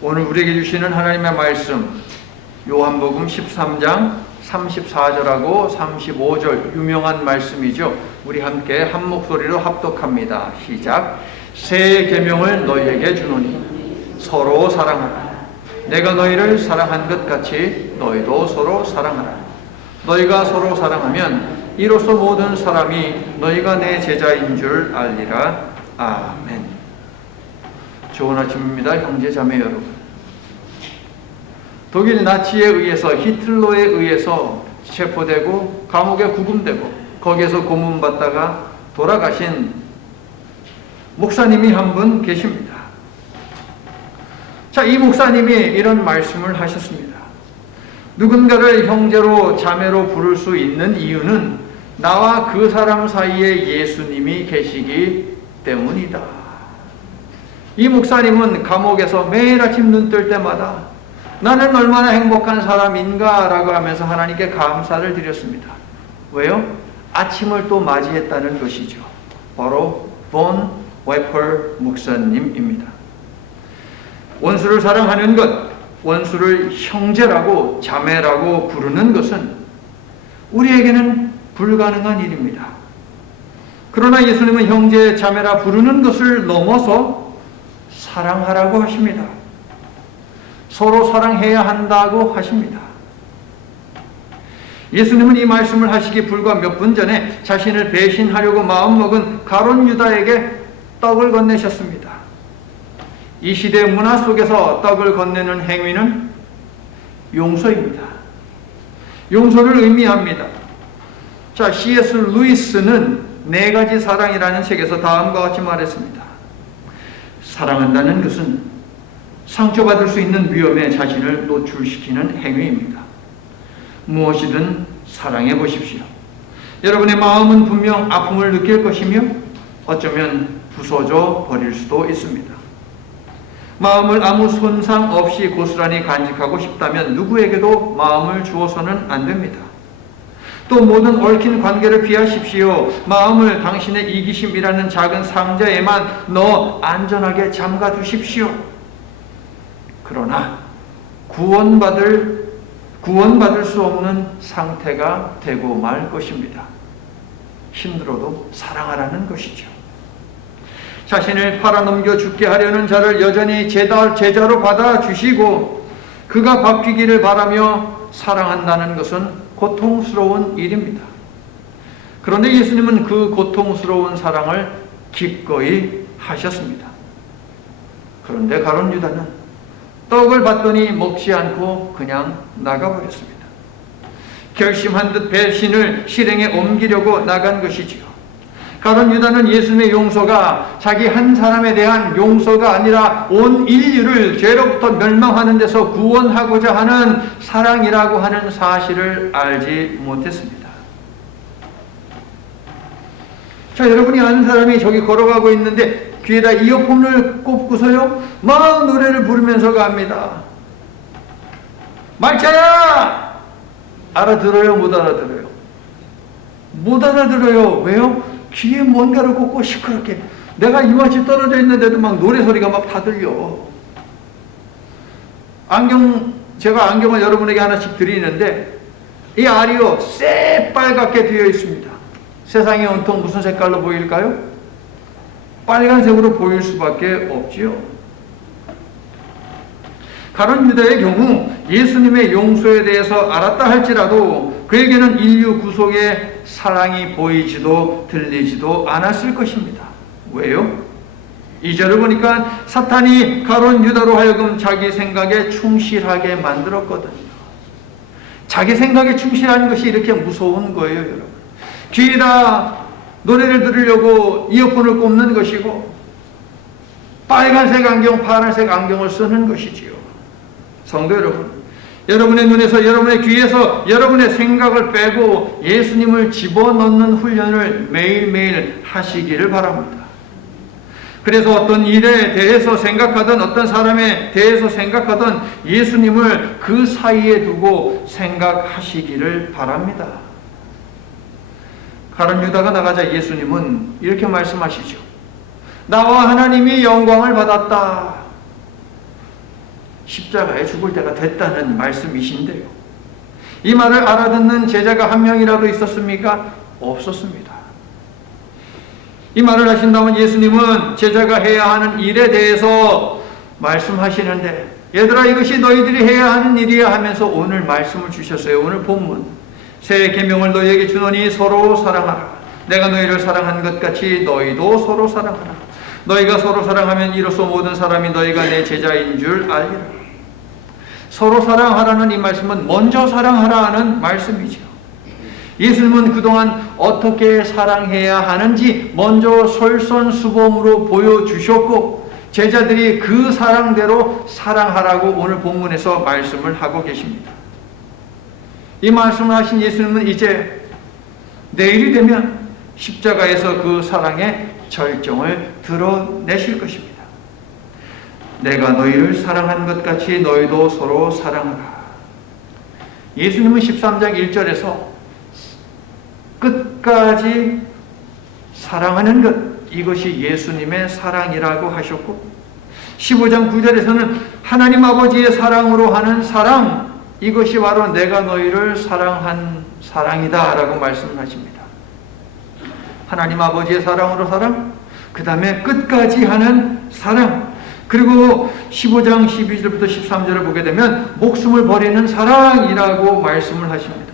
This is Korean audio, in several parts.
오늘 우리에게 주시는 하나님의 말씀, 요한복음 13장 34절하고 35절 유명한 말씀이죠. 우리 함께 한 목소리로 합독합니다. 시작. 새 계명을 너희에게 주노니 서로 사랑하라. 내가 너희를 사랑한 것 같이 너희도 서로 사랑하라. 너희가 서로 사랑하면 이로써 모든 사람이 너희가 내 제자인 줄 알리라. 아멘. 좋은 아침입니다, 형제 자매 여러분. 독일 나치에 의해서, 히틀러에 의해서 체포되고 감옥에 구금되고 거기에서 고문받다가 돌아가신 목사님이 한 분 계십니다. 자, 이 목사님이 이런 말씀을 하셨습니다. 누군가를 형제로 자매로 부를 수 있는 이유는 나와 그 사람 사이에 예수님이 계시기 때문이다. 이 목사님은 감옥에서 매일 아침 눈 뜰 때마다 나는 얼마나 행복한 사람인가 라고 하면서 하나님께 감사를 드렸습니다. 왜요? 아침을 또 맞이했다는 것이죠. 바로 본 웨퍼 목사님입니다. 원수를 사랑하는 것, 원수를 형제라고 자매라고 부르는 것은 우리에게는 불가능한 일입니다. 그러나 예수님은 형제 자매라 부르는 것을 넘어서 사랑하라고 하십니다. 서로 사랑해야 한다고 하십니다. 예수님은 이 말씀을 하시기 불과 몇 분 전에 자신을 배신하려고 마음먹은 가룟 유다에게 떡을 건네셨습니다. 이 시대의 문화 속에서 떡을 건네는 행위는 용서입니다. 용서를 의미합니다. 자, C.S. 루이스는 네 가지 사랑이라는 책에서 다음과 같이 말했습니다. 사랑한다는 것은 상처받을 수 있는 위험에 자신을 노출시키는 행위입니다. 무엇이든 사랑해 보십시오. 여러분의 마음은 분명 아픔을 느낄 것이며 어쩌면 부서져 버릴 수도 있습니다. 마음을 아무 손상 없이 고스란히 간직하고 싶다면 누구에게도 마음을 주어서는 안 됩니다. 또 모든 얽힌 관계를 피하십시오. 마음을 당신의 이기심이라는 작은 상자에만 넣어 안전하게 잠가 두십시오. 그러나 구원받을 수 없는 상태가 되고 말 것입니다. 힘들어도 사랑하라는 것이죠. 자신을 팔아넘겨 죽게 하려는 자를 여전히 제자로 받아주시고 그가 바뀌기를 바라며 사랑한다는 것은 고통스러운 일입니다. 그런데 예수님은 그 고통스러운 사랑을 기꺼이 하셨습니다. 그런데 가룟 유다는 떡을 받더니 먹지 않고 그냥 나가버렸습니다. 결심한 듯 배신을 실행에 옮기려고 나간 것이지요. 가룟 유다는 예수님의 용서가 자기 한 사람에 대한 용서가 아니라 온 인류를 죄로부터 멸망하는 데서 구원하고자 하는 사랑이라고 하는 사실을 알지 못했습니다. 자, 여러분이 아는 사람이 저기 걸어가고 있는데 귀에다 이어폰을 꼽고서요 막 노래를 부르면서 갑니다. 말차야! 알아들어요? 못 알아들어요? 못 알아들어요. 왜요? 귀에 뭔가를 꽂고 시끄럽게 내가 이마치 떨어져 있는데도 막 노래 소리가 막 다 들려. 제가 안경을 여러분에게 하나씩 드리는데 이 알이요 새빨갛게 되어 있습니다. 세상에 온통 무슨 색깔로 보일까요? 빨간색으로 보일 수밖에 없지요. 가룟 유다의 경우 예수님의 용서에 대해서 알았다 할지라도 그에게는 인류 구속의 사랑이 보이지도 들리지도 않았을 것입니다. 왜요? 2절을 보니까 사탄이 가룟 유다로 하여금 자기 생각에 충실하게 만들었거든요. 자기 생각에 충실한 것이 이렇게 무서운 거예요, 여러분. 귀에다 노래를 들으려고 이어폰을 꼽는 것이고 빨간색 안경, 파란색 안경을 쓰는 것이지요. 성도 여러분, 여러분의 눈에서, 여러분의 귀에서 여러분의 생각을 빼고 예수님을 집어넣는 훈련을 매일매일 하시기를 바랍니다. 그래서 어떤 일에 대해서 생각하든 어떤 사람에 대해서 생각하든 예수님을 그 사이에 두고 생각하시기를 바랍니다. 가룟 유다가 나가자 예수님은 이렇게 말씀하시죠. 나와 하나님이 영광을 받았다. 십자가에 죽을 때가 됐다는 말씀이신데요. 이 말을 알아듣는 제자가 한 명이라도 있었습니까? 없었습니다. 이 말을 하신다면 예수님은 제자가 해야 하는 일에 대해서 말씀하시는데, 얘들아 이것이 너희들이 해야 하는 일이야 하면서 오늘 말씀을 주셨어요. 오늘 본문, 새 계명을 너희에게 주노니 서로 사랑하라. 내가 너희를 사랑한 것 같이 너희도 서로 사랑하라. 너희가 서로 사랑하면 이로써 모든 사람이 너희가 내 제자인 줄 알리라. 서로 사랑하라는 이 말씀은 먼저 사랑하라 하는 말씀이죠. 예수님은 그동안 어떻게 사랑해야 하는지 먼저 솔선수범으로 보여주셨고, 제자들이 그 사랑대로 사랑하라고 오늘 본문에서 말씀을 하고 계십니다. 이 말씀을 하신 예수님은 이제 내일이 되면 십자가에서 그 사랑의 절정을 드러내실 것입니다. 내가 너희를 사랑한 것 같이 너희도 서로 사랑하라. 예수님은 13장 1절에서 끝까지 사랑하는 것, 이것이 예수님의 사랑이라고 하셨고, 15장 9절에서는 하나님 아버지의 사랑으로 하는 사랑, 이것이 바로 내가 너희를 사랑한 사랑이다 라고 말씀을 하십니다. 하나님 아버지의 사랑으로 사랑, 그 다음에 끝까지 하는 사랑, 그리고 15장 12절부터 13절을 보게 되면 목숨을 버리는 사랑이라고 말씀을 하십니다.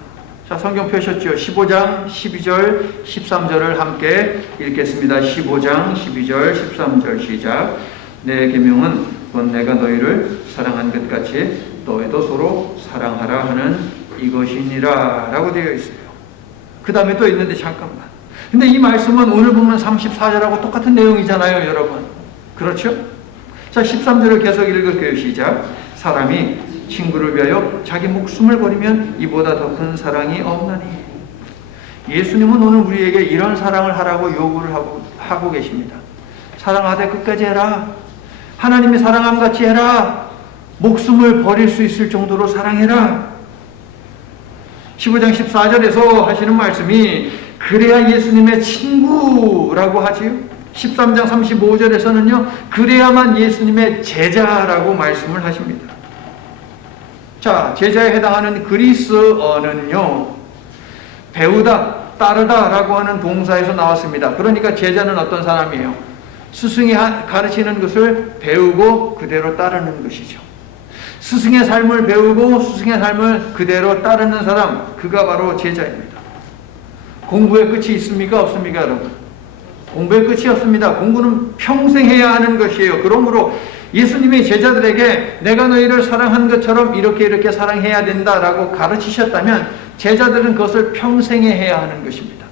자, 성경 펴셨죠? 15장 12절 13절을 함께 읽겠습니다. 15장 12절 13절 시작. 내 계명은 곧 내가 너희를 사랑한 것 같이 너희도 서로 사랑하라 하는 이것이니라 라고 되어 있어요. 그 다음에 또 있는데 잠깐만, 근데 이 말씀은 오늘 보면 34절하고 똑같은 내용이잖아요, 여러분. 그렇죠? 자, 13절을 계속 읽을게요. 시작. 사람이 친구를 위하여 자기 목숨을 버리면 이보다 더 큰 사랑이 없나니. 예수님은 오늘 우리에게 이런 사랑을 하라고 요구를 하고 계십니다. 사랑하되 끝까지 해라. 하나님의 사랑함 같이 해라. 목숨을 버릴 수 있을 정도로 사랑해라. 15장 14절에서 하시는 말씀이 그래야 예수님의 친구라고 하지요. 13장 35절에서는요, 그래야만 예수님의 제자라고 말씀을 하십니다. 자, 제자에 해당하는 그리스어는요, 배우다, 따르다 라고 하는 동사에서 나왔습니다. 그러니까 제자는 어떤 사람이에요? 스승이 가르치는 것을 배우고 그대로 따르는 것이죠. 스승의 삶을 배우고 스승의 삶을 그대로 따르는 사람, 그가 바로 제자입니다. 공부의 끝이 있습니까? 없습니까, 여러분? 공부의 끝이 없습니다. 공부는 평생 해야 하는 것이에요. 그러므로 예수님이 제자들에게 내가 너희를 사랑한 것처럼 이렇게 사랑해야 된다라고 가르치셨다면 제자들은 그것을 평생에 해야 하는 것입니다.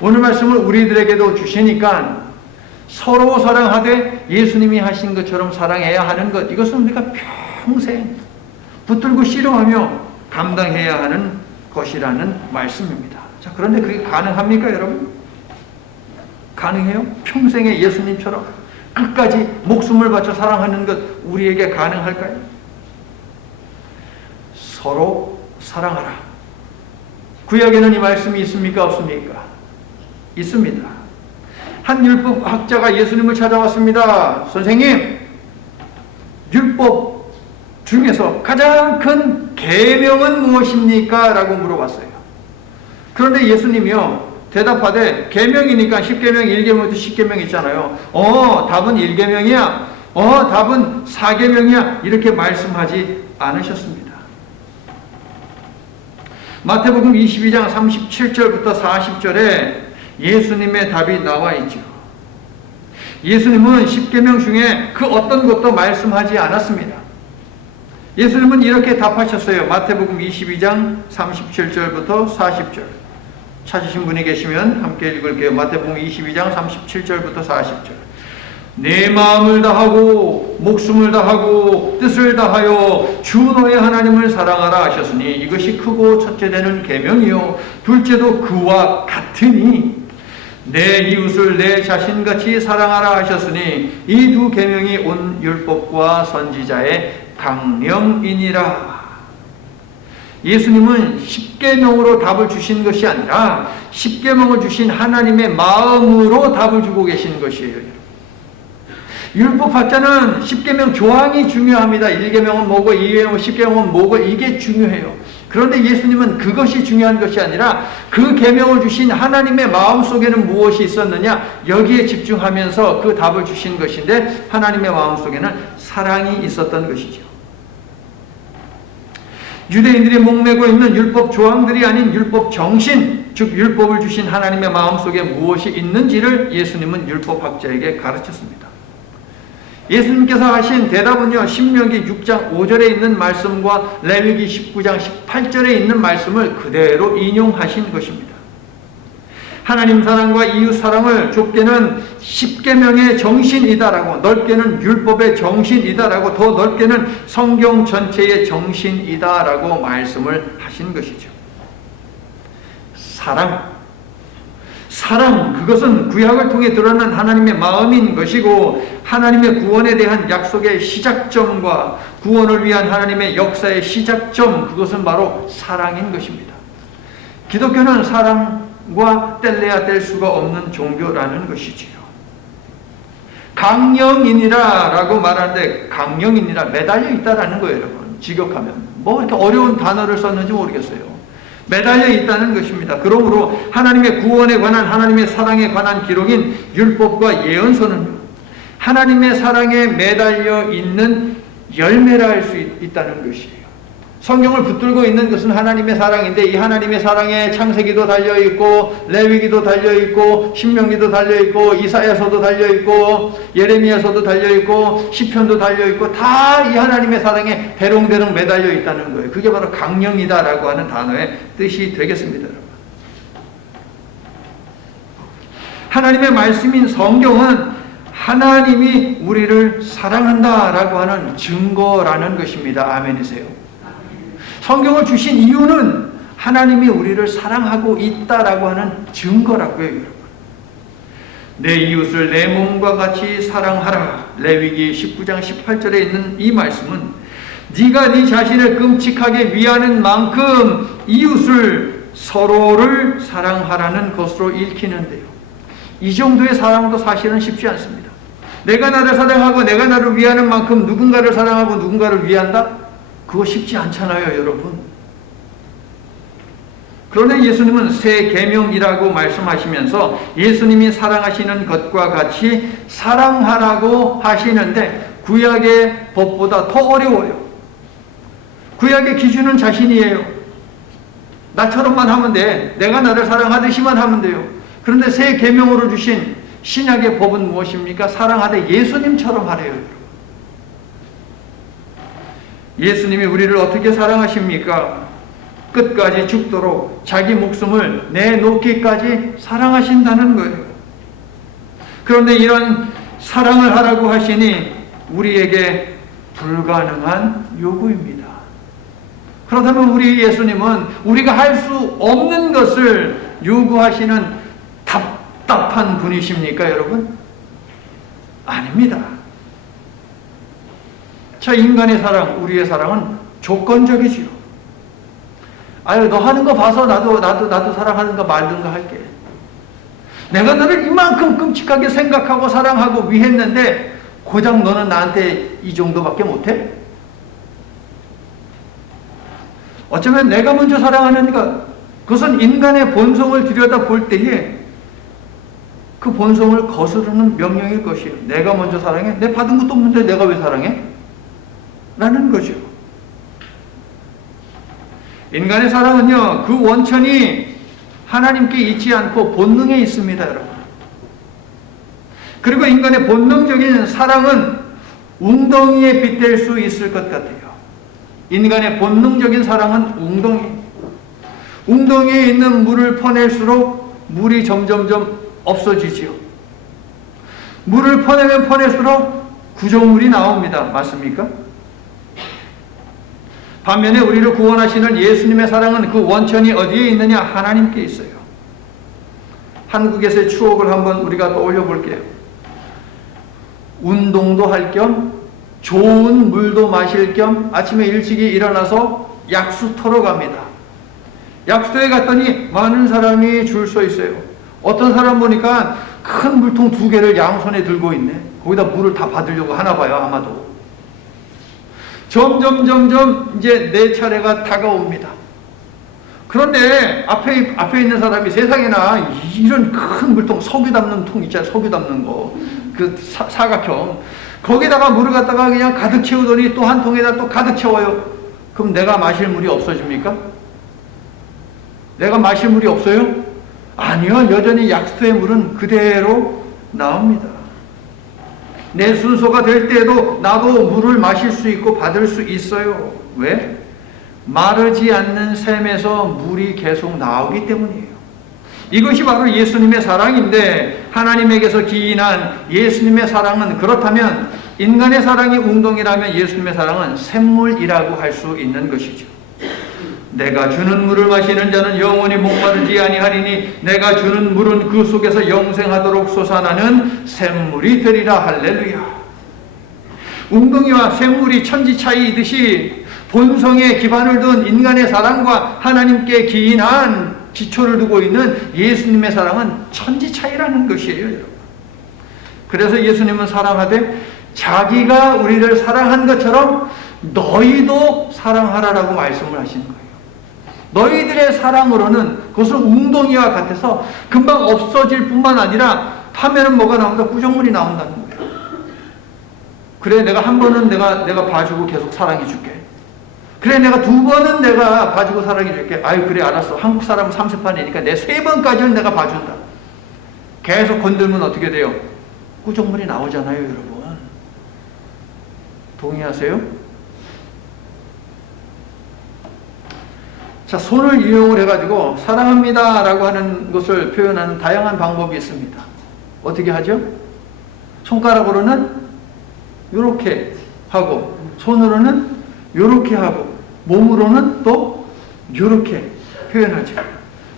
오늘 말씀을 우리들에게도 주시니까 서로 사랑하되 예수님이 하신 것처럼 사랑해야 하는 것, 이것은 우리가 평생 붙들고 씨름하며 감당해야 하는 것이라는 말씀입니다. 자, 그런데 그게 가능합니까, 여러분? 가능해요? 평생에 예수님처럼 끝까지 목숨을 바쳐 사랑하는 것 우리에게 가능할까요? 서로 사랑하라. 구약에는 이 말씀이 있습니까? 없습니까? 있습니다. 한 율법학자가 예수님을 찾아왔습니다. 선생님, 율법 중에서 가장 큰 계명은 무엇입니까? 라고 물어봤어요. 그런데 예수님이요, 대답하되 계명이니까 10계명, 1계명부터 10계명 있잖아요. 답은 1계명이야. 답은 4계명이야. 이렇게 말씀하지 않으셨습니다. 마태복음 22장 37절부터 40절에 예수님의 답이 나와 있죠. 예수님은 10계명 중에 그 어떤 것도 말씀하지 않았습니다. 예수님은 이렇게 답하셨어요. 마태복음 22장 37절부터 40절. 찾으신 분이 계시면 함께 읽을게요. 마태복음 22장 37절부터 40절. 내 마음을 다하고 목숨을 다하고 뜻을 다하여 주 너의 하나님을 사랑하라 하셨으니 이것이 크고 첫째 되는 계명이요 둘째도 그와 같으니 내 이웃을 내 자신같이 사랑하라 하셨으니 이 두 계명이 온 율법과 선지자의 강령이니라. 예수님은 10계명으로 답을 주신 것이 아니라 10계명을 주신 하나님의 마음으로 답을 주고 계신 것이에요. 율법학자는 십계명 조항이 중요합니다. 1계명은 뭐고 2계명, 10계명은 뭐고 이게 중요해요. 그런데 예수님은 그것이 중요한 것이 아니라 그 계명을 주신 하나님의 마음속에는 무엇이 있었느냐 여기에 집중하면서 그 답을 주신 것인데 하나님의 마음속에는 사랑이 있었던 것이죠. 유대인들이 목매고 있는 율법 조항들이 아닌 율법 정신, 즉 율법을 주신 하나님의 마음속에 무엇이 있는지를 예수님은 율법학자에게 가르쳤습니다. 예수님께서 하신 대답은요, 신명기 6장 5절에 있는 말씀과 레위기 19장 18절에 있는 말씀을 그대로 인용하신 것입니다. 하나님 사랑과 이웃 사랑을 좁게는 십계명의 정신이다라고, 넓게는 율법의 정신이다라고, 더 넓게는 성경 전체의 정신이다라고 말씀을 하신 것이죠. 사랑, 그것은 구약을 통해 드러난 하나님의 마음인 것이고 하나님의 구원에 대한 약속의 시작점과 구원을 위한 하나님의 역사의 시작점, 그것은 바로 사랑인 것입니다. 기독교는 사랑과 뗄래야 뗄 수가 없는 종교라는 것이지요. 강령이니라 라고 말하는데 강령이니라 매달려 있다라는 거예요. 여러분 직역하면 뭐 이렇게 어려운 단어를 썼는지 모르겠어요. 매달려 있다는 것입니다. 그러므로 하나님의 구원에 관한, 하나님의 사랑에 관한 기록인 율법과 예언서는 하나님의 사랑에 매달려 있는 열매라 할 수 있다는 것이에요. 성경을 붙들고 있는 것은 하나님의 사랑인데 이 하나님의 사랑에 창세기도 달려있고 레위기도 달려있고 신명기도 달려있고 이사야서도 달려있고 예레미야서도 달려있고 시편도 달려있고 다 이 하나님의 사랑에 대롱대롱 매달려 있다는 거예요. 그게 바로 강령이다라고 하는 단어의 뜻이 되겠습니다. 여러분. 하나님의 말씀인 성경은 하나님이 우리를 사랑한다라고 하는 증거라는 것입니다. 아멘이세요. 성경을 주신 이유는 하나님이 우리를 사랑하고 있다라고 하는 증거라고요, 여러분. 내 이웃을 내 몸과 같이 사랑하라. 레위기 19장 18절에 있는 이 말씀은 네가 네 자신을 끔찍하게 위하는 만큼 이웃을 서로를 사랑하라는 것으로 읽히는데요. 이 정도의 사랑도 사실은 쉽지 않습니다. 내가 나를 사랑하고 내가 나를 위하는 만큼 누군가를 사랑하고 누군가를 위한다? 그거 쉽지 않잖아요, 여러분. 그런데 예수님은 새 계명이라고 말씀하시면서 예수님이 사랑하시는 것과 같이 사랑하라고 하시는데 구약의 법보다 더 어려워요. 구약의 기준은 자신이에요. 나처럼만 하면 돼. 내가 나를 사랑하듯이만 하면 돼요. 그런데 새 계명으로 주신 신약의 법은 무엇입니까? 사랑하되 예수님처럼 하래요. 예수님이 우리를 어떻게 사랑하십니까? 끝까지 죽도록 자기 목숨을 내놓기까지 사랑하신다는 거예요. 그런데 이런 사랑을 하라고 하시니 우리에게 불가능한 요구입니다. 그렇다면 우리 예수님은 우리가 할 수 없는 것을 요구하시는 답답한 분이십니까, 여러분? 아닙니다. 자, 인간의 사랑, 우리의 사랑은 조건적이지요. 아유, 너 하는 거 봐서 나도 사랑하는가 말든가 할게. 내가 너를 이만큼 끔찍하게 생각하고 사랑하고 위했는데 고작 너는 나한테 이 정도밖에 못해? 어쩌면 내가 먼저 사랑하는가, 그것은 인간의 본성을 들여다볼 때에 그 본성을 거스르는 명령일 것이에요. 내가 먼저 사랑해? 내 받은 것도 없는데 내가 왜 사랑해? 라는 거죠. 인간의 사랑은요, 그 원천이 하나님께 있지 않고 본능에 있습니다, 여러분. 그리고 인간의 본능적인 사랑은 웅덩이에 빗댈 수 있을 것 같아요. 인간의 본능적인 사랑은 웅덩이에 있는 물을 퍼낼수록 물이 점점점 없어지지요. 물을 퍼내면 퍼낼수록 구조물이 나옵니다. 맞습니까? 반면에 우리를 구원하시는 예수님의 사랑은 그 원천이 어디에 있느냐? 하나님께 있어요. 한국에서의 추억을 한번 우리가 떠올려 볼게요. 운동도 할 겸 좋은 물도 마실 겸 아침에 일찍이 일어나서 약수터로 갑니다. 약수터에 갔더니 많은 사람이 줄 서 있어요. 어떤 사람 보니까 큰 물통 2개를 양손에 들고 있네. 거기다 물을 다 받으려고 하나 봐요, 아마도. 점점 이제 내 차례가 다가옵니다. 그런데 앞에 있는 사람이 세상에나 이런 큰 물통, 석유 담는 통 있잖아요. 석유 담는 거. 그 사각형. 거기다가 물을 갖다가 그냥 가득 채우더니 또 한 통에다 또 가득 채워요. 그럼 내가 마실 물이 없어집니까? 내가 마실 물이 없어요? 아니요. 여전히 약수의 물은 그대로 나옵니다. 내 순서가 될 때에도 나도 물을 마실 수 있고 받을 수 있어요. 왜? 마르지 않는 샘에서 물이 계속 나오기 때문이에요. 이것이 바로 예수님의 사랑인데, 하나님에게서 기인한 예수님의 사랑은, 그렇다면 인간의 사랑이 웅덩이라면 예수님의 사랑은 샘물이라고 할 수 있는 것이죠. 내가 주는 물을 마시는 자는 영원히 목마르지 아니하리니 내가 주는 물은 그 속에서 영생하도록 솟아나는 샘물이 되리라. 할렐루야. 웅덩이와 샘물이 천지 차이이듯이 본성의 기반을 둔 인간의 사랑과 하나님께 기인한 기초를 두고 있는 예수님의 사랑은 천지 차이라는 것이에요, 여러분. 그래서 예수님은 사랑하되 자기가 우리를 사랑한 것처럼 너희도 사랑하라라고 말씀을 하시는 거예요. 너희들의 사랑으로는 그것은 웅덩이와 같아서 금방 없어질 뿐만 아니라 파면은 뭐가 나온다? 구정물이 나온다는 거예요. 그래, 내가 한 번은 내가 봐주고 계속 사랑해 줄게. 그래, 내가 두 번은 내가 봐주고 사랑해 줄게. 아유, 그래, 알았어. 한국 사람은 30판이니까 내 세 번까지는 내가 봐준다. 계속 건들면 어떻게 돼요? 구정물이 나오잖아요, 여러분. 동의하세요? 자, 손을 이용을 해가지고 사랑합니다 라고 하는 것을 표현하는 다양한 방법이 있습니다. 어떻게 하죠? 손가락으로는 이렇게 하고, 손으로는 이렇게 하고, 몸으로는 또 이렇게 표현하죠.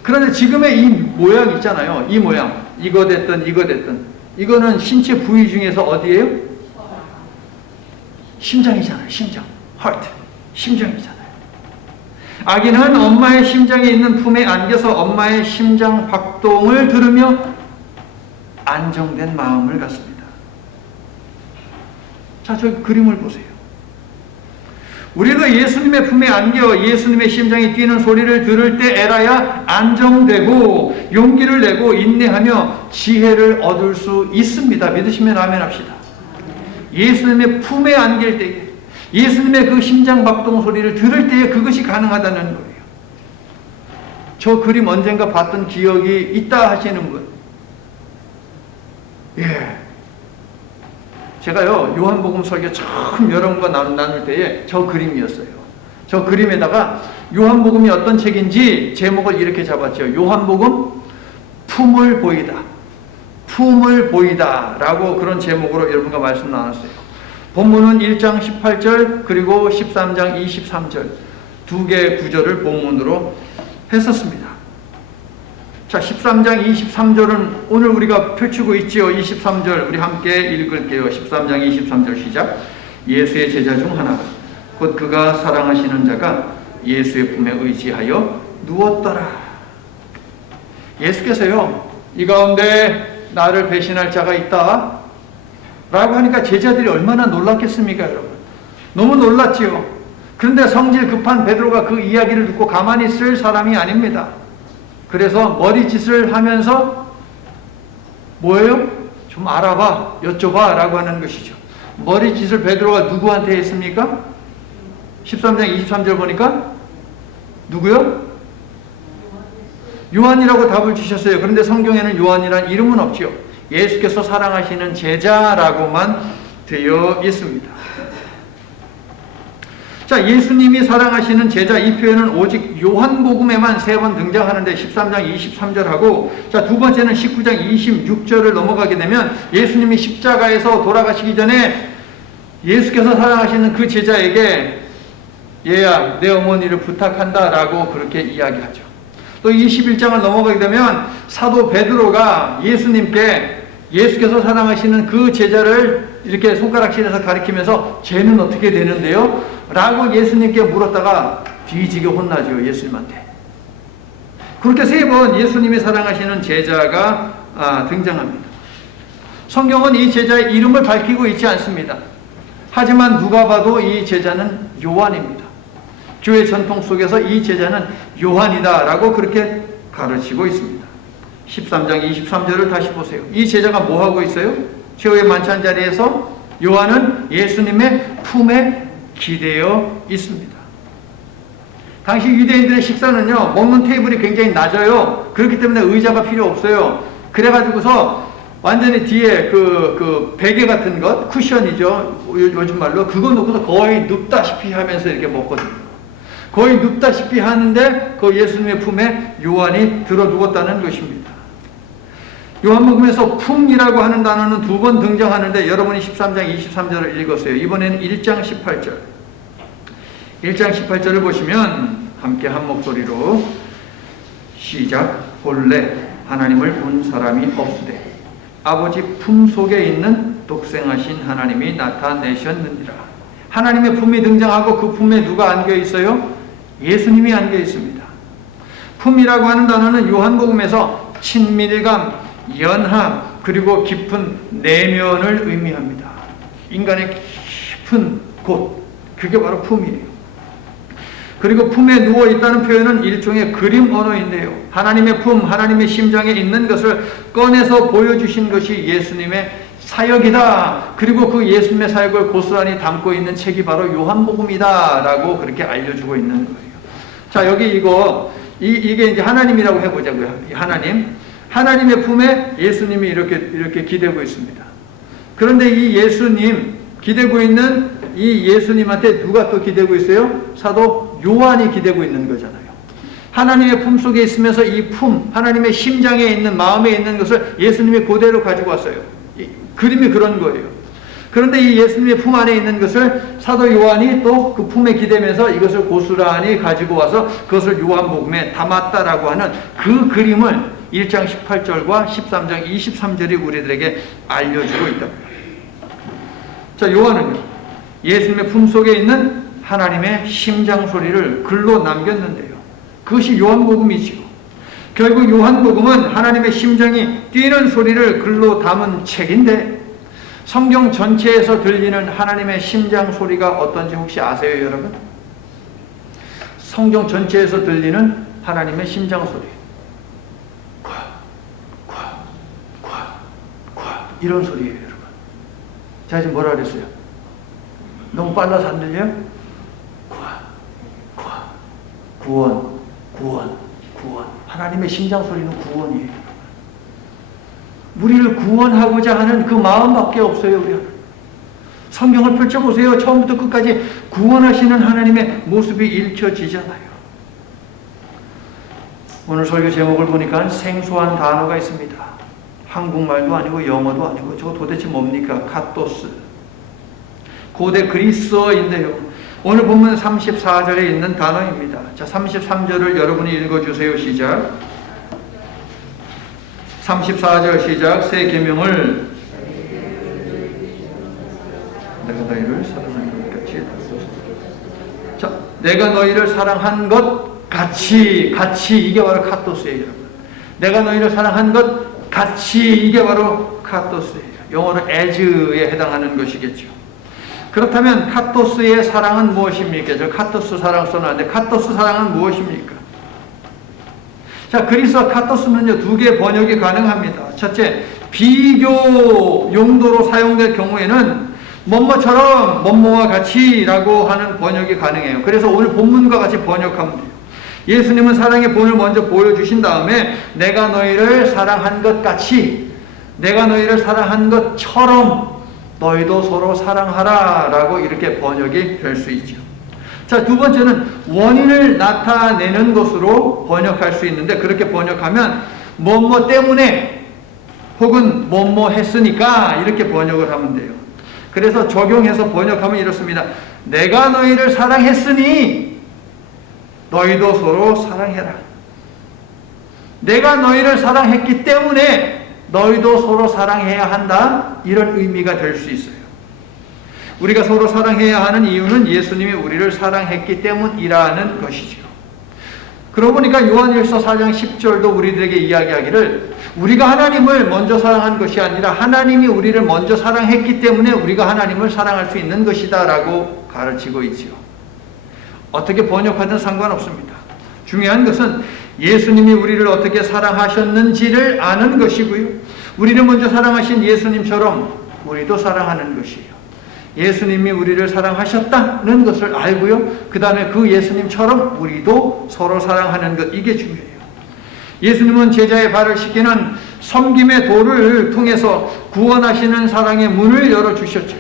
그런데 지금의 이 모양 있잖아요. 이 모양. 이거 됐든 이거 됐든. 이거는 신체 부위 중에서 어디예요? 심장이잖아요. 심장. heart. 심장이잖아요. 아기는 엄마의 심장에 있는 품에 안겨서 엄마의 심장 박동을 들으며 안정된 마음을 갖습니다. 자, 저 그림을 보세요. 우리도 예수님의 품에 안겨 예수님의 심장이 뛰는 소리를 들을 때 에라야 안정되고 용기를 내고 인내하며 지혜를 얻을 수 있습니다. 믿으시면 아멘 합시다. 예수님의 품에 안길 때, 예수님의 그 심장 박동 소리를 들을 때에 그것이 가능하다는 거예요. 저 그림 언젠가 봤던 기억이 있다 하시는 분. 예. 제가요, 요한복음 설교 처음 여러분과 나눌 때에 저 그림이었어요. 저 그림에다가 요한복음이 어떤 책인지 제목을 이렇게 잡았죠. 요한복음 품을 보이다. 품을 보이다. 라고 그런 제목으로 여러분과 말씀 나눴어요. 본문은 1장 18절 그리고 13장 23절 두 개의 구절을 본문으로 했었습니다. 자, 13장 23절은 오늘 우리가 펼치고 있지요. 23절 우리 함께 읽을게요. 13장 23절 시작. 예수의 제자 중 하나가 곧 그가 사랑하시는 자가 예수의 품에 의지하여 누웠더라. 예수께서요, 이 가운데 나를 배신할 자가 있다 라고 하니까 제자들이 얼마나 놀랐겠습니까, 여러분? 너무 놀랐지요. 그런데 성질 급한 베드로가 그 이야기를 듣고 가만히 있을 사람이 아닙니다. 그래서 머리짓을 하면서 뭐예요? 좀 알아봐, 여쭤봐 라고 하는 것이죠. 머리짓을 베드로가 누구한테 했습니까? 13장 23절 보니까 누구요? 요한이라고 답을 주셨어요. 그런데 성경에는 요한이란 이름은 없지요. 예수께서 사랑하시는 제자라고만 되어 있습니다. 자, 예수님이 사랑하시는 제자, 이 표현은 오직 요한복음에만 3번 등장하는데 13장 23절하고, 자, 두 번째는 19장 26절을 넘어가게 되면 예수님이 십자가에서 돌아가시기 전에 예수께서 사랑하시는 그 제자에게 얘야, 내 어머니를 부탁한다 라고 그렇게 이야기하죠. 또 21장을 넘어가게 되면 사도 베드로가 예수님께 예수께서 사랑하시는 그 제자를 이렇게 손가락질해서 가리키면서 쟤는 어떻게 되는데요? 라고 예수님께 물었다가 뒤지게 혼나죠, 예수님한테. 그렇게 3번 예수님이 사랑하시는 제자가 등장합니다. 성경은 이 제자의 이름을 밝히고 있지 않습니다. 하지만 누가 봐도 이 제자는 요한입니다. 교회 전통 속에서 이 제자는 요한이다라고 그렇게 가르치고 있습니다. 13장 23절을 다시 보세요. 이 제자가 뭐 하고 있어요? 최후의 만찬 자리에서 요한은 예수님의 품에 기대어 있습니다. 당시 유대인들의 식사는요, 먹는 테이블이 굉장히 낮아요. 그렇기 때문에 의자가 필요 없어요. 그래가지고서 완전히 뒤에 그 베개 같은 것, 쿠션이죠. 요즘 말로. 그거 놓고서 거의 눕다시피 하면서 이렇게 먹거든요. 거의 눕다시피 하는데 그 예수님의 품에 요한이 들어 누웠다는 것입니다. 요한복음에서 품이라고 하는 단어는 두 번 등장하는데 여러분이 13장 23절을 읽었어요. 이번에는 1장 18절. 1장 18절을 보시면 함께 한 목소리로 시작. 본래 하나님을 본 사람이 없으되 아버지 품 속에 있는 독생하신 하나님이 나타내셨느니라. 하나님의 품이 등장하고 그 품에 누가 안겨 있어요? 예수님이 안겨 있습니다. 품이라고 하는 단어는 요한복음에서 친밀감, 연합, 그리고 깊은 내면을 의미합니다. 인간의 깊은 곳, 그게 바로 품이에요. 그리고 품에 누워있다는 표현은 일종의 그림 언어인데요. 하나님의 품, 하나님의 심장에 있는 것을 꺼내서 보여주신 것이 예수님의 사역이다. 그리고 그 예수님의 사역을 고스란히 담고 있는 책이 바로 요한복음이다. 라고 그렇게 알려주고 있는 거예요. 자, 여기 이게 이제 하나님이라고 해보자고요. 하나님의 품에 예수님이 이렇게 기대고 있습니다. 그런데 이 예수님, 기대고 있는 이 예수님한테 누가 또 기대고 있어요? 사도 요한이 기대고 있는 거잖아요. 하나님의 품 속에 있으면서 이 품, 하나님의 심장에 있는, 마음에 있는 것을 예수님이 그대로 가지고 왔어요. 그림이 그런 거예요. 그런데 이 예수님의 품 안에 있는 것을 사도 요한이 또 그 품에 기대면서 이것을 고스란히 가지고 와서 그것을 요한복음에 담았다라고 하는 그 그림을 1장 18절과 13장 23절이 우리들에게 알려주고 있다고요. 자, 요한은요, 예수님의 품 속에 있는 하나님의 심장 소리를 글로 남겼는데요. 그것이 요한복음이지요. 결국 요한복음은 하나님의 심장이 뛰는 소리를 글로 담은 책인데 성경 전체에서 들리는 하나님의 심장 소리가 어떤지 혹시 아세요, 여러분? 성경 전체에서 들리는 하나님의 심장 소리. 콱, 콱, 콱, 콱 이런 소리예요, 여러분. 제가 지금 뭐라 그랬어요? 너무 빨라서 안 들려요? 구원, 구원, 구원. 하나님의 심장 소리는 구원이에요. 우리를 구원하고자 하는 그 마음밖에 없어요, 우리는. 성경을 펼쳐보세요. 처음부터 끝까지 구원하시는 하나님의 모습이 읽혀지잖아요. 오늘 설교 제목을 보니까 생소한 단어가 있습니다. 한국말도 아니고 영어도 아니고 저거 도대체 뭡니까? 카토스. 고대 그리스어인데요. 오늘 본문 34절에 있는 단어입니다. 자, 33절을 여러분이 읽어주세요. 시작. 34절 시작. 새 계명을 내가 너희를 사랑한 것 같이. 자, 내가 너희를 사랑한 것 같이 이게 바로 카토스예요, 여러분. 내가 너희를 사랑한 것 같이 이게 바로 카토스예요. 영어로 as에 해당하는 것이겠죠. 그렇다면 카토스의 사랑은 무엇입니까? 저 카토스 사랑 써놨는데 카토스 사랑은 무엇입니까? 자, 그리스어 카토스는요, 두 개의 번역이 가능합니다. 첫째, 비교 용도로 사용될 경우에는 뭐뭐처럼 뭐뭐와 같이 라고 하는 번역이 가능해요. 그래서 오늘 본문과 같이 번역하면 돼요. 예수님은 사랑의 본을 먼저 보여주신 다음에 내가 너희를 사랑한 것 같이, 내가 너희를 사랑한 것처럼 너희도 서로 사랑하라 라고 이렇게 번역이 될 수 있죠. 자, 두 번째는 원인을 나타내는 것으로 번역할 수 있는데 그렇게 번역하면 뭐뭐 때문에 혹은 뭐뭐 했으니까 이렇게 번역을 하면 돼요. 그래서 적용해서 번역하면 이렇습니다. 내가 너희를 사랑했으니 너희도 서로 사랑해라. 내가 너희를 사랑했기 때문에 너희도 서로 사랑해야 한다. 이런 의미가 될 수 있어요. 우리가 서로 사랑해야 하는 이유는 예수님이 우리를 사랑했기 때문이라는 것이죠. 그러고 보니까 요한일서 4장 10절도 우리들에게 이야기하기를 우리가 하나님을 먼저 사랑한 것이 아니라 하나님이 우리를 먼저 사랑했기 때문에 우리가 하나님을 사랑할 수 있는 것이다 라고 가르치고 있지요. 어떻게 번역하든 상관없습니다. 중요한 것은 예수님이 우리를 어떻게 사랑하셨는지를 아는 것이고요. 우리를 먼저 사랑하신 예수님처럼 우리도 사랑하는 것이에요. 예수님이 우리를 사랑하셨다는 것을 알고요. 그 다음에 그 예수님처럼 우리도 서로 사랑하는 것, 이게 중요해요. 예수님은 제자의 발을 씻기는 섬김의 도를 통해서 구원하시는 사랑의 문을 열어주셨죠.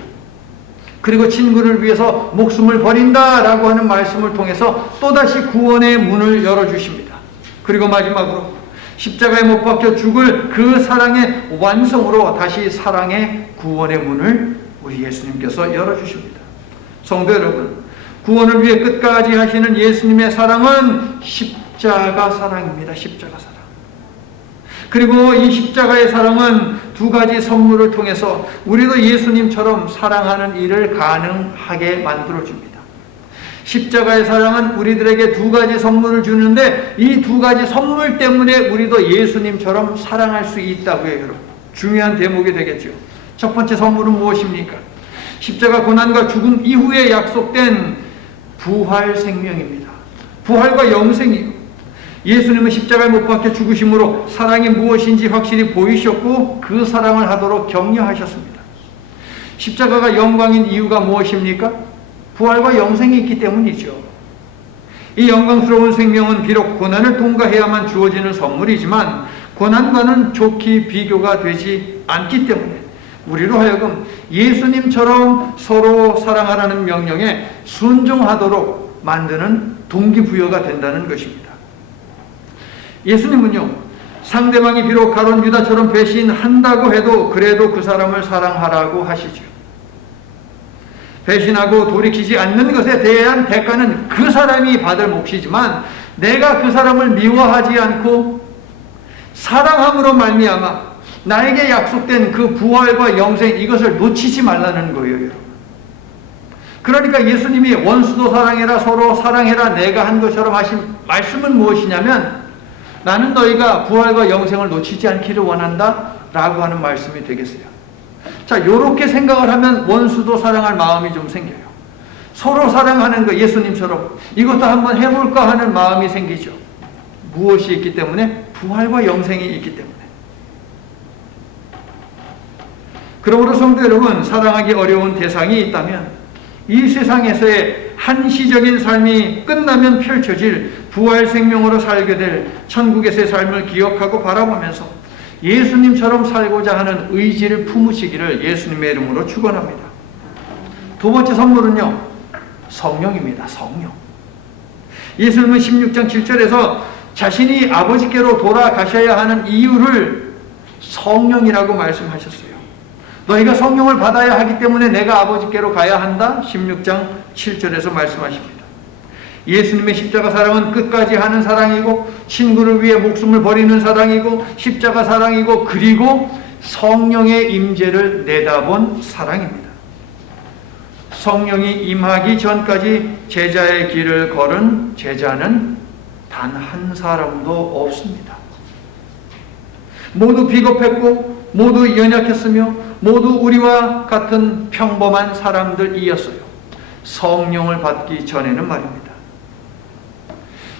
그리고 친구를 위해서 목숨을 버린다라고 하는 말씀을 통해서 또다시 구원의 문을 열어주십니다. 그리고 마지막으로 십자가에 못 박혀 죽을 그 사랑의 완성으로 다시 사랑의 구원의 문을 우리 예수님께서 열어주십니다. 성도 여러분, 구원을 위해 끝까지 하시는 예수님의 사랑은 십자가 사랑입니다. 십자가 사랑. 그리고 이 십자가의 사랑은 두 가지 선물을 통해서 우리도 예수님처럼 사랑하는 일을 가능하게 만들어줍니다. 십자가의 사랑은 우리들에게 두 가지 선물을 주는데 이 두 가지 선물 때문에 우리도 예수님처럼 사랑할 수 있다고요, 여러분. 중요한 대목이 되겠죠. 첫 번째 선물은 무엇입니까? 십자가 고난과 죽음 이후에 약속된 부활 생명입니다. 부활과 영생이요. 예수님은 십자가에 못 박혀 죽으심으로 사랑이 무엇인지 확실히 보이셨고 그 사랑을 하도록 격려하셨습니다. 십자가가 영광인 이유가 무엇입니까? 부활과 영생이 있기 때문이죠. 이 영광스러운 생명은 비록 고난을 통과해야만 주어지는 선물이지만 고난과는 좋게 비교가 되지 않기 때문에 우리로 하여금 예수님처럼 서로 사랑하라는 명령에 순종하도록 만드는 동기부여가 된다는 것입니다. 예수님은요, 상대방이 비록 가룟 유다처럼 배신한다고 해도 그래도 그 사람을 사랑하라고 하시죠. 배신하고 돌이키지 않는 것에 대한 대가는 그 사람이 받을 몫이지만 내가 그 사람을 미워하지 않고 사랑함으로 말미암아 나에게 약속된 그 부활과 영생, 이것을 놓치지 말라는 거예요, 여러분. 그러니까 예수님이 원수도 사랑해라, 서로 사랑해라, 내가 한 것처럼 하신 말씀은 무엇이냐면 나는 너희가 부활과 영생을 놓치지 않기를 원한다 라고 하는 말씀이 되겠어요. 자, 이렇게 생각을 하면 원수도 사랑할 마음이 좀 생겨요. 서로 사랑하는 거, 예수님처럼 이것도 한번 해볼까 하는 마음이 생기죠. 무엇이 있기 때문에? 부활과 영생이 있기 때문에. 그러므로 성도 여러분, 사랑하기 어려운 대상이 있다면 이 세상에서의 한시적인 삶이 끝나면 펼쳐질 부활 생명으로 살게 될 천국에서의 삶을 기억하고 바라보면서 예수님처럼 살고자 하는 의지를 품으시기를 예수님의 이름으로 축원합니다. 두 번째 선물은요, 성령입니다. 성령. 예수님은 16장 7절에서 자신이 아버지께로 돌아가셔야 하는 이유를 성령이라고 말씀하셨어요. 너희가 성령을 받아야 하기 때문에 내가 아버지께로 가야 한다. 16장 7절에서 말씀하십니다. 예수님의 십자가 사랑은 끝까지 하는 사랑이고 친구를 위해 목숨을 버리는 사랑이고 십자가 사랑이고 그리고 성령의 임재를 내다본 사랑입니다. 성령이 임하기 전까지 제자의 길을 걸은 제자는 단 한 사람도 없습니다. 모두 비겁했고 모두 연약했으며 모두 우리와 같은 평범한 사람들이었어요. 성령을 받기 전에는 말입니다.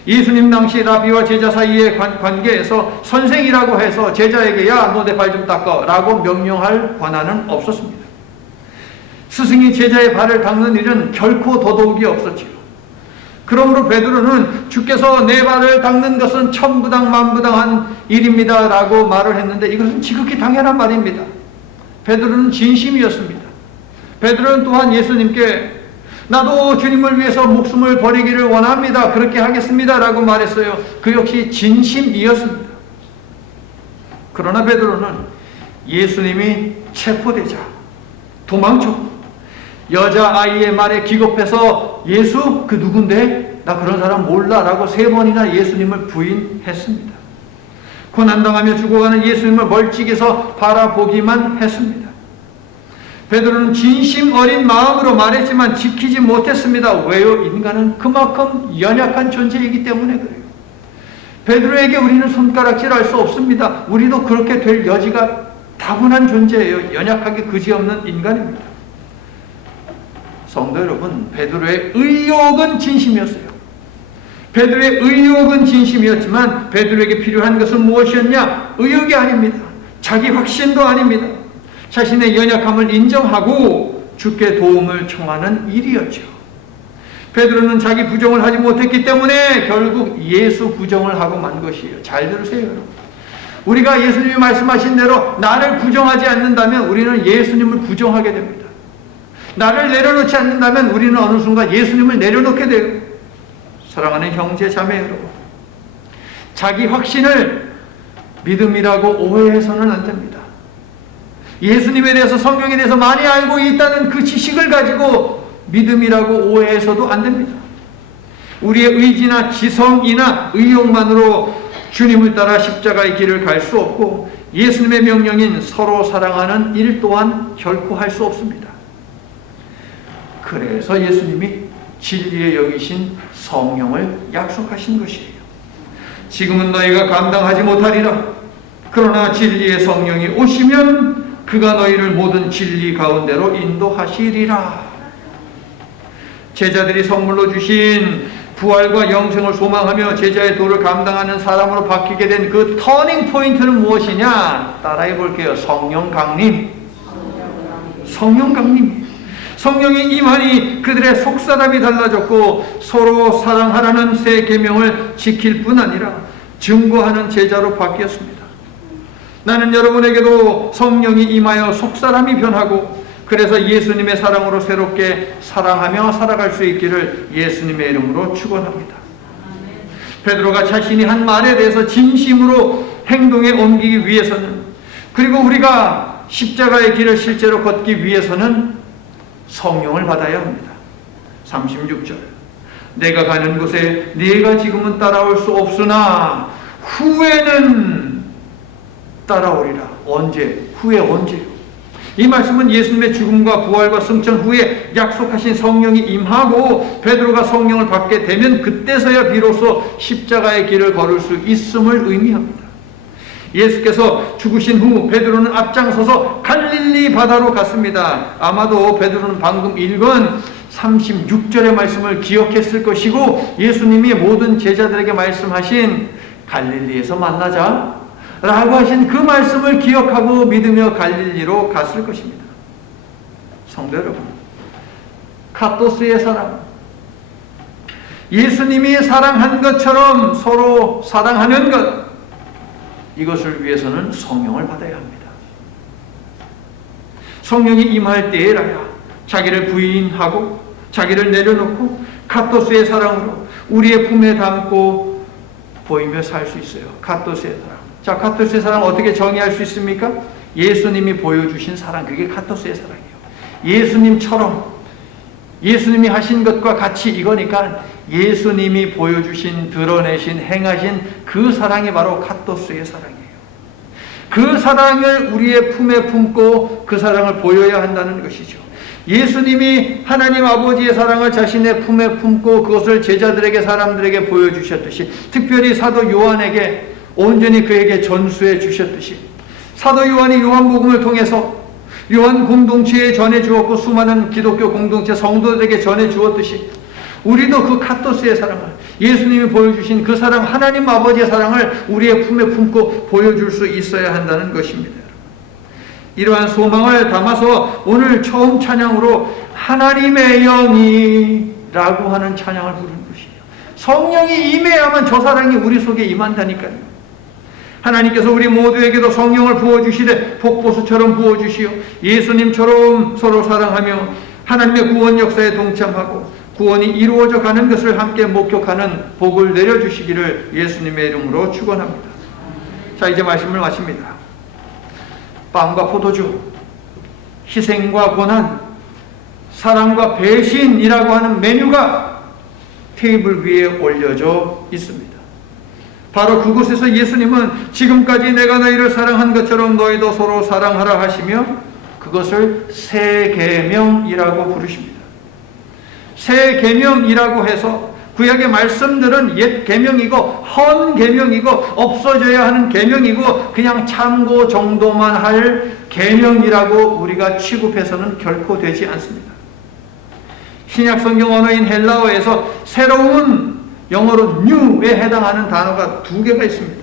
예수님 당시 라비와 제자 사이의 관계에서 선생이라고 해서 제자에게 야, 너 내 발 좀 닦아 라고 명령할 권한은 없었습니다. 스승이 제자의 발을 닦는 일은 결코 더더욱이 없었지요. 그러므로 베드로는 주께서 내 발을 닦는 것은 천부당 만부당한 일입니다 라고 말을 했는데 이것은 지극히 당연한 말입니다. 베드로는 진심이었습니다. 베드로는 또한 예수님께 나도 주님을 위해서 목숨을 버리기를 원합니다. 그렇게 하겠습니다 라고 말했어요. 그 역시 진심이었습니다. 그러나 베드로는 예수님이 체포되자 도망쳤고 여자아이의 말에 기겁해서 예수? 그 누군데? 나 그런 사람 몰라 라고 3번이나 예수님을 부인했습니다. 고난당하며 죽어가는 예수님을 멀찍이서 바라보기만 했습니다. 베드로는 진심 어린 마음으로 말했지만 지키지 못했습니다. 왜요? 인간은 그만큼 연약한 존재이기 때문에 그래요. 베드로에게 우리는 손가락질할 수 없습니다. 우리도 그렇게 될 여지가 다분한 존재예요. 연약하게 그지없는 인간입니다. 성도 여러분, 베드로의 의욕은 진심이었어요. 베드로의 의욕은 진심이었지만 베드로에게 필요한 것은 무엇이었냐? 의욕이 아닙니다. 자기 확신도 아닙니다. 자신의 연약함을 인정하고 주께 도움을 청하는 일이었죠. 베드로는 자기 부정을 하지 못했기 때문에 결국 예수 부정을 하고 만 것이에요. 잘 들으세요, 여러분. 우리가 예수님이 말씀하신 대로 나를 부정하지 않는다면 우리는 예수님을 부정하게 됩니다. 나를 내려놓지 않는다면 우리는 어느 순간 예수님을 내려놓게 돼요. 사랑하는 형제 자매 여러분, 자기 확신을 믿음이라고 오해해서는 안 됩니다. 예수님에 대해서, 성경에 대해서 많이 알고 있다는 그 지식을 가지고 믿음이라고 오해해서도 안 됩니다. 우리의 의지나 지성이나 의욕만으로 주님을 따라 십자가의 길을 갈 수 없고 예수님의 명령인 서로 사랑하는 일 또한 결코 할 수 없습니다. 그래서 예수님이 진리에 여기신 성령을 약속하신 것이에요. 지금은 너희가 감당하지 못하리라. 그러나 진리의 성령이 오시면 그가 너희를 모든 진리 가운데로 인도하시리라. 제자들이 선물로 주신 부활과 영생을 소망하며 제자의 도를 감당하는 사람으로 바뀌게 된 그 터닝 포인트는 무엇이냐? 따라해 볼게요. 성령 강림. 성령 강림. 성령이 임하니 그들의 속사람이 달라졌고 서로 사랑하라는 새 계명을 지킬 뿐 아니라 증거하는 제자로 바뀌었습니다. 나는 여러분에게도 성령이 임하여 속사람이 변하고 그래서 예수님의 사랑으로 새롭게 사랑하며 살아갈 수 있기를 예수님의 이름으로 축원합니다. 베드로가 자신이 한 말에 대해서 진심으로 행동에 옮기기 위해서는, 그리고 우리가 십자가의 길을 실제로 걷기 위해서는 성령을 받아야 합니다. 36절, 내가 가는 곳에 네가 지금은 따라올 수 없으나 후에는 따라오리라. 언제? 후에 언제요? 이 말씀은 예수님의 죽음과 부활과 승천 후에 약속하신 성령이 임하고 베드로가 성령을 받게 되면 그때서야 비로소 십자가의 길을 걸을 수 있음을 의미합니다. 예수께서 죽으신 후 베드로는 앞장서서 갈릴리 바다로 갔습니다. 아마도 베드로는 방금 읽은 36절의 말씀을 기억했을 것이고 예수님이 모든 제자들에게 말씀하신 갈릴리에서 만나자 라고 하신 그 말씀을 기억하고 믿으며 갈릴리로 갔을 것입니다. 성도 여러분, 카토스의 사랑, 예수님이 사랑한 것처럼 서로 사랑하는 것, 이것을 위해서는 성령을 받아야 합니다. 성령이 임할 때에라야 자기를 부인하고 자기를 내려놓고 카토스의 사랑으로 우리의 품에 담고 보이며 살 수 있어요. 카토스의 사랑. 자, 카토스의 사랑 어떻게 정의할 수 있습니까? 예수님이 보여주신 사랑, 그게 카토스의 사랑이에요. 예수님처럼, 예수님이 하신 것과 같이, 이거니까 예수님이 보여주신, 드러내신, 행하신 그 사랑이 바로 카토스의 사랑이에요. 그 사랑을 우리의 품에 품고 그 사랑을 보여야 한다는 것이죠. 예수님이 하나님 아버지의 사랑을 자신의 품에 품고 그것을 제자들에게, 사람들에게 보여주셨듯이, 특별히 사도 요한에게 온전히 그에게 전수해 주셨듯이, 사도 요한이 요한복음을 통해서 요한 공동체에 전해 주었고 수많은 기독교 공동체 성도들에게 전해 주었듯이 우리도 그 카토스의 사랑을, 예수님이 보여주신 그 사랑, 하나님 아버지의 사랑을 우리의 품에 품고 보여줄 수 있어야 한다는 것입니다. 이러한 소망을 담아서 오늘 처음 찬양으로 하나님의 영이 라고 하는 찬양을 부르는 것이에요. 성령이 임해야만 저 사랑이 우리 속에 임한다니까요. 하나님께서 우리 모두에게도 성령을 부어주시되 폭포수처럼 부어주시어 예수님처럼 서로 사랑하며 하나님의 구원 역사에 동참하고 구원이 이루어져 가는 것을 함께 목격하는 복을 내려주시기를 예수님의 이름으로 축원합니다. 자, 이제 말씀을 마칩니다. 빵과 포도주, 희생과 고난, 사랑과 배신이라고 하는 메뉴가 테이블 위에 올려져 있습니다. 바로 그곳에서 예수님은 지금까지 내가 너희를 사랑한 것처럼 너희도 서로 사랑하라 하시며 그것을 새 계명이라고 부르십니다. 새 계명이라고 해서 구약의 말씀들은 옛 계명이고 헌 계명이고 없어져야 하는 계명이고 그냥 참고 정도만 할 계명이라고 우리가 취급해서는 결코 되지 않습니다. 신약 성경 언어인 헬라어에서 새로운, 영어로 new에 해당하는 단어가 2개가 있습니다.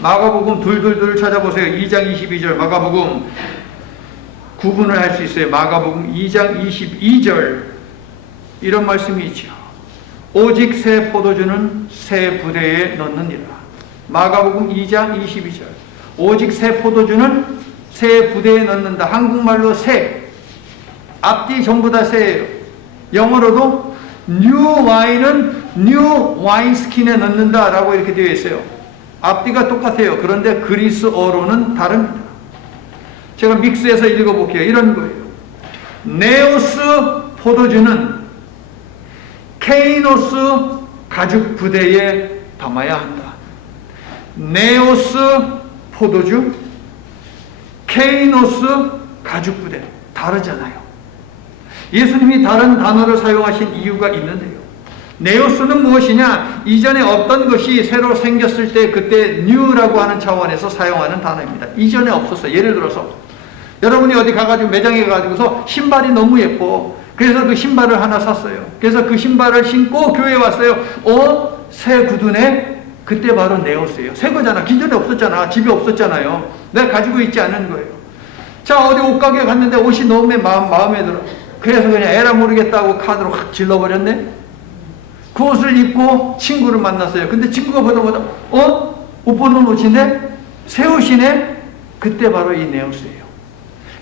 마가복음 둘 찾아보세요. 2장 22절 마가복음 구분을 할 수 있어요. 마가복음 2장 22절 이런 말씀이 있죠. 오직 새 포도주는 새 부대에 넣느니라. 마가복음 2장 22절 오직 새 포도주는 새 부대에 넣는다. 한국말로 새, 앞뒤 전부 다 새예요. 영어로도 new wine은 new wineskin에 넣는다 라고 이렇게 되어 있어요. 앞뒤가 똑같아요. 그런데 그리스어로는 다릅니다. 제가 믹스해서 읽어볼게요. 이런 거예요. 네오스 포도주는 케이노스 가죽 부대에 담아야 한다. 네오스 포도주, 케이노스 가죽 부대. 다르잖아요. 예수님이 다른 단어를 사용하신 이유가 있는데요. 네오스는 무엇이냐? 이전에 어떤 것이 새로 생겼을 때 그때 뉴라고 하는 차원에서 사용하는 단어입니다. 이전에 없었어요. 예를 들어서 여러분이 어디 가가지고 매장에 가가지고서 신발이 너무 예뻐. 그래서 그 신발을 하나 샀어요. 그래서 그 신발을 신고 교회에 왔어요. 새 구두네? 그때 바로 네오스예요. 새 거잖아. 기존에 없었잖아. 집에 없었잖아요. 내가 가지고 있지 않은 거예요. 자, 어디 옷가게 갔는데 옷이 너무 마음에 들어. 그래서 그냥 에라 모르겠다고 카드로 확 질러버렸네. 그 옷을 입고 친구를 만났어요. 근데 친구가 보자마자 옷 보는 옷인데? 새 옷이네? 그때 바로 이 네오스예요.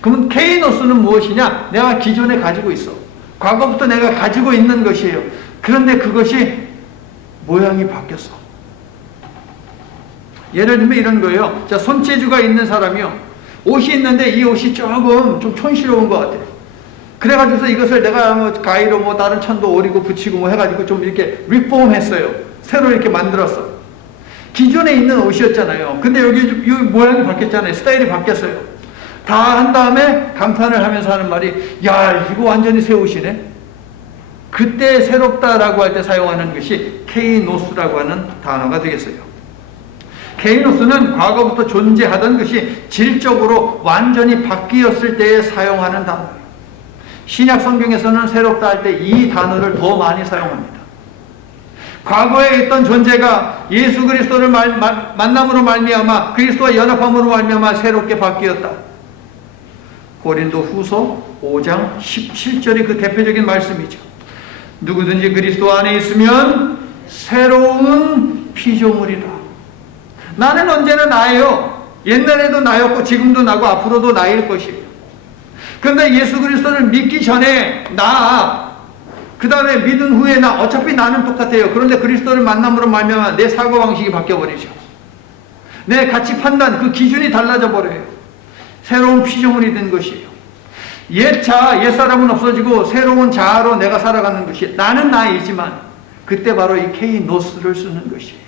그러면 케이노스는 무엇이냐? 내가 기존에 가지고 있어. 과거부터 내가 가지고 있는 것이에요. 그런데 그것이 모양이 바뀌었어. 예를 들면 이런 거예요. 자, 손재주가 있는 사람이요. 옷이 있는데 이 옷이 조금 좀 촌스러운 것 같아요. 그래가지고서 이것을 내가 가위로 다른 천도 오리고 붙이고 해가지고 좀 이렇게 리폼했어요. 새로 이렇게 만들었어. 기존에 있는 옷이었잖아요. 근데 여기 모양이 바뀌었잖아요. 스타일이 바뀌었어요. 다 한 다음에 감탄을 하면서 하는 말이, 야, 이거 완전히 새 옷이네. 그때 새롭다라고 할 때 사용하는 것이 케이노스라고 하는 단어가 되겠어요. 케이노스는 과거부터 존재하던 것이 질적으로 완전히 바뀌었을 때에 사용하는 단어예요. 신약 성경에서는 새롭다 할 때 이 단어를 더 많이 사용합니다. 과거에 있던 존재가 예수 그리스도를 만남으로 말미암아 그리스도와 연합함으로 말미암아 새롭게 바뀌었다. 고린도 후서 5장 17절이 그 대표적인 말씀이죠. 누구든지 그리스도 안에 있으면 새로운 피조물이라. 나는 언제나 나예요. 옛날에도 나였고 지금도 나고 앞으로도 나일 것이에요. 그런데 예수 그리스도를 믿기 전에 그 다음에 믿은 후에 어차피 나는 똑같아요. 그런데 그리스도를 만남으로 말미암아 내 사고방식이 바뀌어버리죠. 내 가치 판단, 그 기준이 달라져 버려요. 새로운 피조물이 된 것이에요. 옛사람은 없어지고 새로운 자아로 내가 살아가는 것이 나는 나이지만 그때 바로 이 케이노스를 쓰는 것이에요.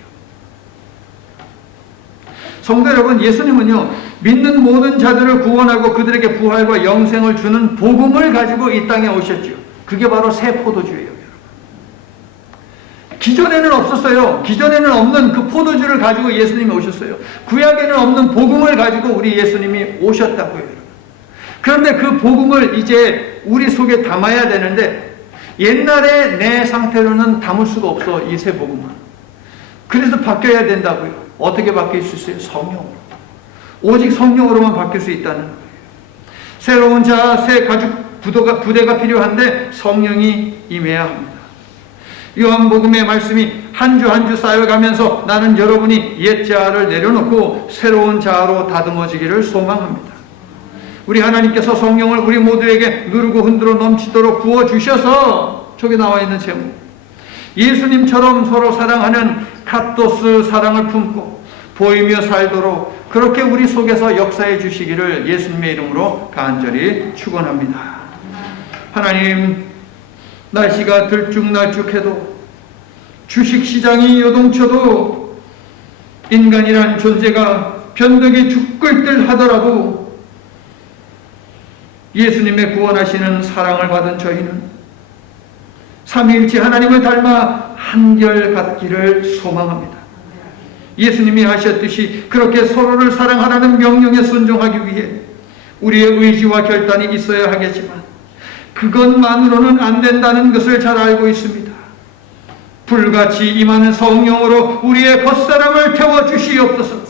성도 여러분, 예수님은요, 믿는 모든 자들을 구원하고 그들에게 부활과 영생을 주는 복음을 가지고 이 땅에 오셨죠. 그게 바로 새 포도주예요, 여러분. 기존에는 없었어요. 기존에는 없는 그 포도주를 가지고 예수님이 오셨어요. 구약에는 없는 복음을 가지고 우리 예수님이 오셨다고요, 여러분. 그런데 그 복음을 이제 우리 속에 담아야 되는데 옛날에 내 상태로는 담을 수가 없어, 이 새 복음은. 그래서 바뀌어야 된다고요. 어떻게 바뀔 수 있어요? 성령으로. 오직 성령으로만 바뀔 수 있다는 거예요. 새로운 자아, 새 가죽 부대가 필요한데 성령이 임해야 합니다. 요한복음의 말씀이 한 주 한 주 쌓여가면서 나는 여러분이 옛 자아를 내려놓고 새로운 자아로 다듬어지기를 소망합니다. 우리 하나님께서 성령을 우리 모두에게 누르고 흔들어 넘치도록 부어주셔서 저기 나와 있는 제목, 예수님처럼 서로 사랑하는 카토스 사랑을 품고 보이며 살도록 그렇게 우리 속에서 역사해 주시기를 예수님의 이름으로 간절히 축원합니다. 하나님, 날씨가 들쭉날쭉해도 주식시장이 요동쳐도 인간이란 존재가 변덕이 죽을 듯 하더라도 예수님의 구원하시는 사랑을 받은 저희는 삼위일체 하나님을 닮아 한결같기를 소망합니다. 예수님이 하셨듯이 그렇게 서로를 사랑하라는 명령에 순종하기 위해 우리의 의지와 결단이 있어야 하겠지만 그것만으로는 안 된다는 것을 잘 알고 있습니다. 불같이 임하는 성령으로 우리의 겉사람을 태워주시옵소서.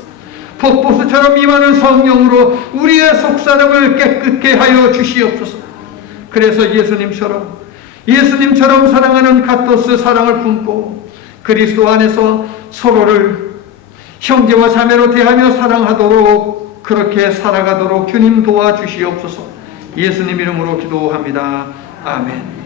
폭포수처럼 임하는 성령으로 우리의 속사람을 깨끗게 하여 주시옵소서. 그래서 예수님처럼 사랑하는 카토스 사랑을 품고 그리스도 안에서 서로를 형제와 자매로 대하며 사랑하도록 그렇게 살아가도록 주님 도와주시옵소서. 예수님 이름으로 기도합니다. 아멘.